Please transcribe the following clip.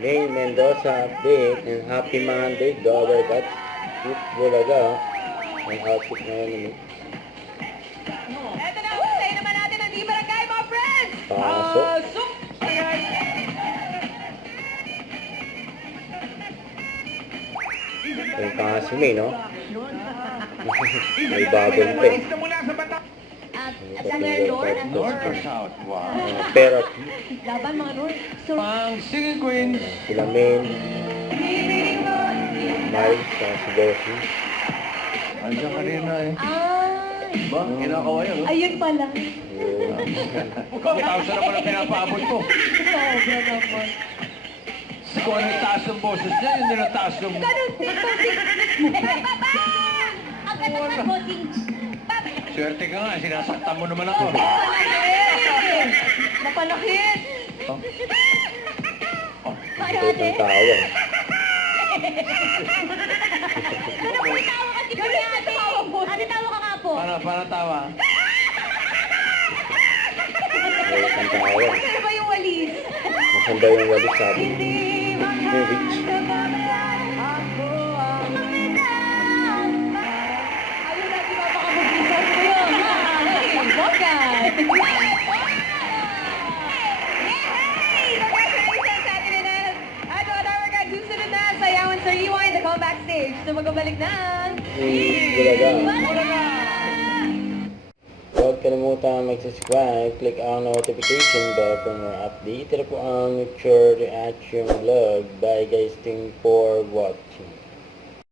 May Mendoza update and happy Monday, Gower Cat. Cute Bulaga. Ang outfit na yun. Eto na, usay naman natin ang Di Barangay, mga friends! Pasok. Yung pangasumi, no? May bubble pa eh. At sa North, North or South? Wow. Pero, laban mga North. Pang Singing Queens. sila Main, Miles, si Bossy. Andiyan ka rin na eh. Ay, Ba? Kinakawa yan. ayun pala. Yun. Tausa naman ang pinapaabot ko. Sobra naman. Kung ano yung taas ng boses niya, yun din ang taas ng... Ganun, Papa! Ang ganda ng bossing. Swerte ka nga, sinasaktan mo naman ako. Napanakit! Oh. Ito yung tawa. Ano po yung tawa kasi po niya ate? Ate, tawa ka nga po. Paano tawa? Ito yung tawa. Ano ba yung walis? Masanda yung walis sabi. Yung rich. Ayun na, di ba makapag-isas ko yun? Bogart! Congratulations sa atin na. At mga tawagan, susunod na sayawan sa Rewind, the comeback stage. So magbabalik na. Bulaga. Huwag kalimutan mag-subscribe, click ang notification bell for more update. Ito po ang Nature Reaction Vlog. Bye guys, thank you for watching.